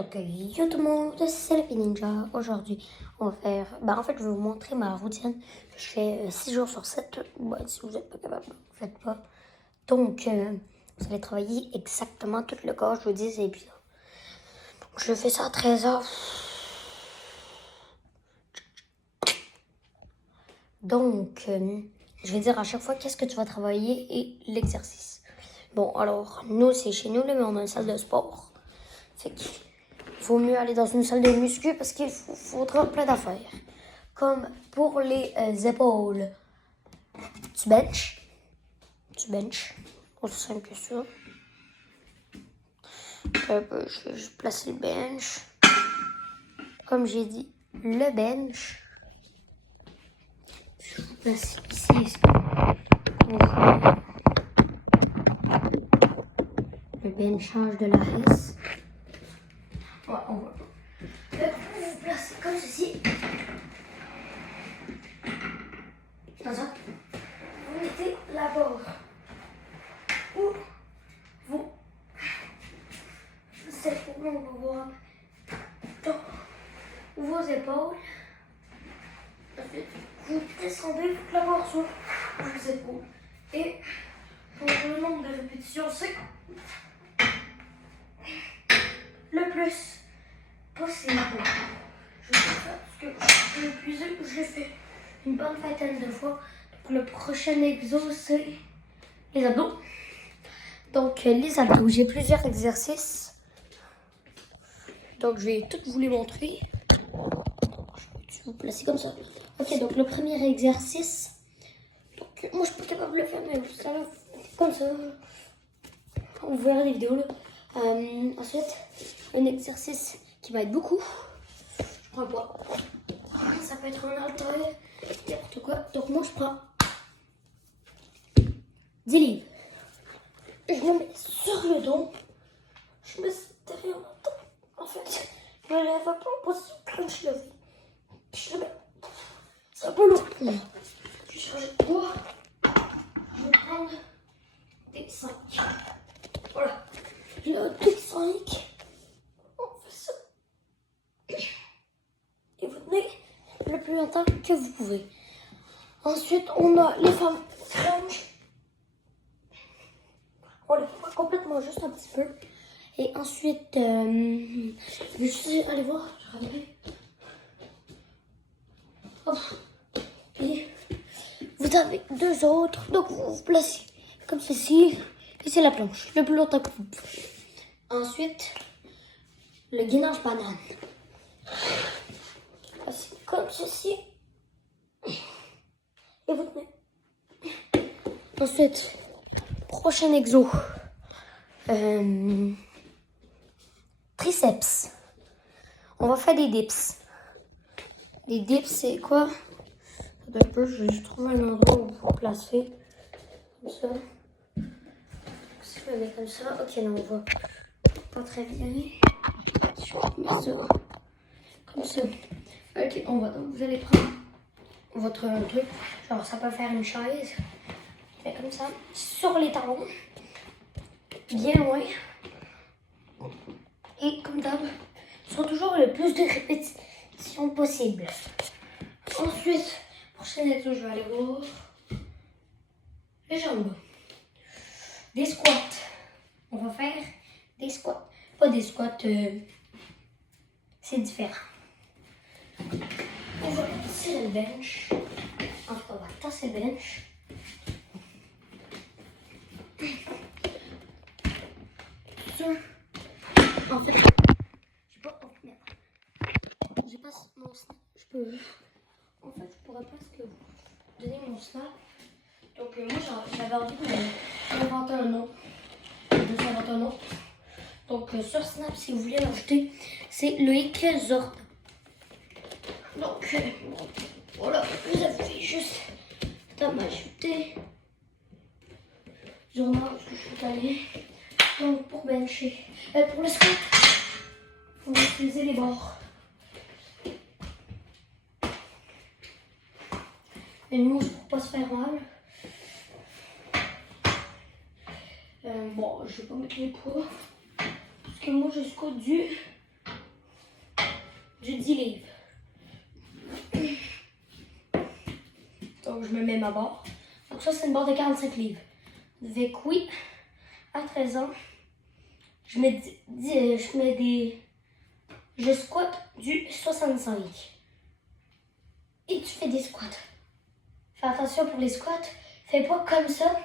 Donc, yo tout le monde, c'est le Ninja. Aujourd'hui, on va faire. En fait, je vais vous montrer ma routine. Je fais 6 jours sur 7. Si vous n'êtes pas capable, vous ne faites pas. Donc, vous allez travailler exactement tout le corps. Je vous dis, c'est bien. Donc, je fais ça à 13h. Donc, je vais dire à chaque fois qu'est-ce que tu vas travailler et l'exercice. Bon, alors, nous, c'est chez nous, là, mais on a une salle de sport. Fait qu'il vaut mieux aller dans une salle de muscu parce qu'il faudra plein d'affaires. Comme pour les épaules, tu benches. Aussi simple que ça. Je vais juste placer le bench. Comme j'ai dit, le bench. Je vous place ici. Le benchage de la res. Ouais, on va. Vous vous placez comme ceci. Attention. Vous mettez la barre. Ou vous. Cette fois-là, on va voir vos épaules. Ensuite, vous descendez la barre sur vos épaules. Et pour le nombre de répétitions, c'est le plus possible. Je vais faire parce que je suis épuisée, je l'ai fait une bonne vingtaine de fois. Donc le prochain exo, c'est les abdos. Donc les abdos, j'ai plusieurs exercices. Donc je vais tout vous les montrer. Je vais vous placer comme ça. Ok, donc le premier exercice. Donc moi je suis pas capable de le faire, mais vous savez, comme ça. Vous verrez les vidéos là. Ensuite, un exercice qui va être beaucoup. Je prends un poids. Ça peut être un haltère, n'importe quoi. Donc moi je prends 10 livres. Je me mets sur le dos. Je me mets derrière mon dos. En fait, je me lève un peu en position crunch levé. Je le mets. C'est un peu lourd. Je vais changer de poids. Je vais prendre des 5. Voilà. Le des 5. On fait ça. Et vous tenez le plus longtemps que vous pouvez. Ensuite, on a les femmes crunch. On les fait complètement juste un petit peu. Et ensuite, je vais juste aller voir. Je vais regarder. Hop. Et vous avez deux autres. Donc vous vous placez comme ceci. Et c'est la planche. Le plus longtemps que vous pouvez. Ensuite, le gainage banane. Placez comme ceci. Et vous tenez. Ensuite, prochain exo. Triceps. On va faire des dips. Les dips, c'est quoi? Un peu, je vais juste trouver un endroit où vous placer. Comme ça. Si je me mets comme ça. Ok, non, on va pas très bien. Je vais mettre ça. Comme ça. Ok, on va. Donc, vous allez prendre votre truc. Genre, ça peut faire une chaise. Mais comme ça. Sur les talons. Bien loin. Et comme d'hab, sur toujours le plus de répétitions possible. Ensuite, prochain exo, je vais aller voir les jambes. Des squats. On va faire des squats. Pas des squats, c'est différent. On va tirer le bench. Enfin, on va tasser le bench. Ça. En fait, j'ai pas mon snap. En fait, je pourrais presque vous donner mon snap. Donc, moi, j'avais envie d'inventer un nom. Donc, sur Snap, si vous voulez l'ajouter, c'est Loïc Zorda. Donc, voilà, vous avez juste à m'ajouter. Zorda, parce que je suis allée. Donc, pour bencher, pour le squat, on va utiliser les barres. Une mousse pour pas se faire mal. Bon, je vais pas mettre les poids. Parce que moi, je squatte du du 10 livres. Donc, je me mets ma barre. Donc, ça, c'est une barre de 45 livres. Avec oui, à 13 ans, je squatte du 65. Et tu fais des squats. Fais attention pour les squats. Fais pas comme ça.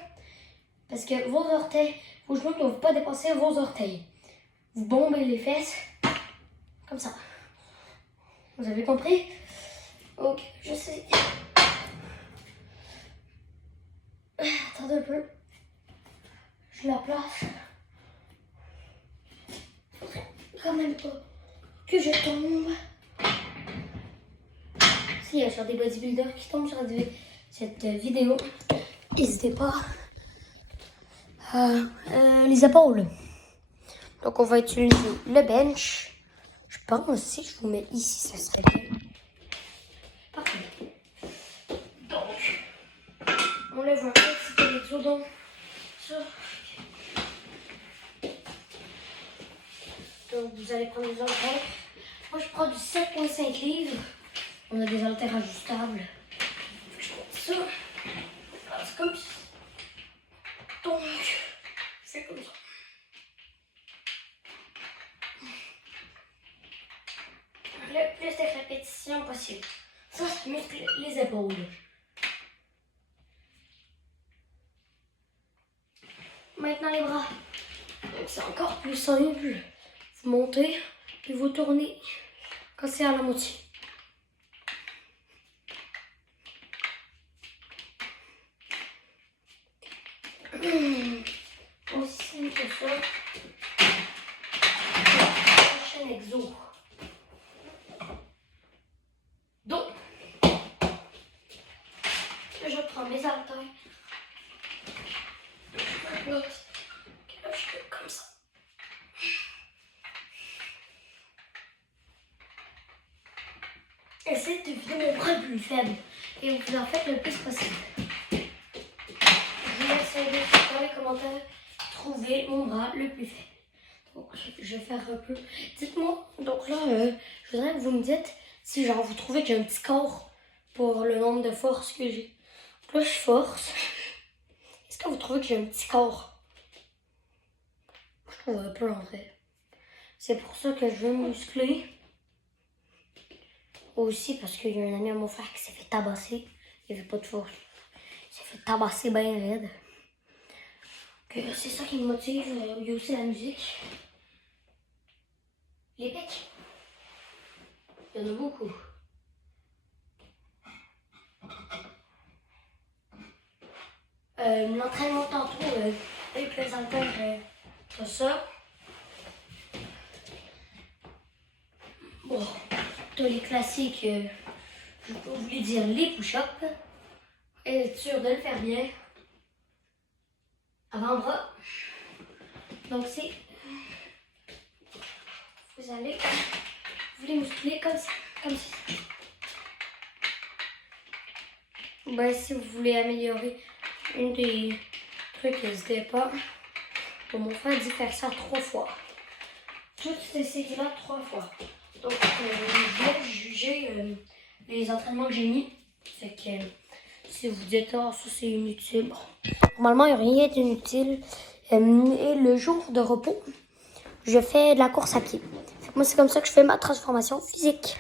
Parce que vos orteils, vos genoux ne doivent pas dépasser vos orteils. Vous bombez les fesses. Comme ça. Vous avez compris? Ok, je sais. Attendez un peu. Je la place. Quand même pas que je tombe. S'il y a sur des bodybuilders qui tombent sur cette vidéo, n'hésitez pas. Les épaules. Donc on va utiliser le bench. Je pense aussi que je vous mets ici, ça serait bien. Parfait. Donc, on lève un petit peu les donc ça. Donc vous allez prendre des haltères. Moi je prends du 7,5 livres. On a des haltères ajustables. Je prends ça. C'est comme ça. Donc, c'est comme ça. Le plus de répétitions possible. Ça, c'est muscle les épaules. Maintenant les bras. Donc c'est encore plus simple. Vous montez, puis vous tournez quand c'est à la moitié. Aussi simple que ça. Prochain exo. Donc, je prends mes haltères. Là, je fais comme ça. Essayez de vider mon bras le plus faible et vous en faites le plus possible. Je vous laisse dans les commentaires trouver mon bras le plus faible. Donc, je vais faire un peu. Dites-moi, donc là, je voudrais que vous me dites si genre vous trouvez que j'ai un petit corps pour le nombre de forces que j'ai. Donc là, je force. Est-ce que vous trouvez que j'ai un petit corps? Je trouve un peu en vrai. C'est pour ça que je veux muscler. Aussi parce qu'il y a un ami à mon frère qui s'est fait tabasser. Il n'avait pas de force. Il s'est fait tabasser bien raide. C'est ça qui me motive. Il y a aussi la musique. Les pecs. Il y en a beaucoup. L'entraînement tantôt avec les haltères, c'est ça. Bon, t'as les classiques, je peux vous les dire, les push-ups. Et être sûr de le faire bien. Avant-bras. Donc c'est... Vous les muscler comme ça. Comme ça. Ben, si vous voulez améliorer une des trucs, n'hésitez pas. Bon, mon frère dit faire ça 3 fois. Toutes ces séries-là 3 fois. Donc, je vais juger les entraînements que j'ai mis. Fait que si vous dites, oh, ça c'est inutile. Bon. Normalement, il n'y a rien d'inutile. Et le jour de repos, je fais de la course à pied. Moi, c'est comme ça que je fais ma transformation physique.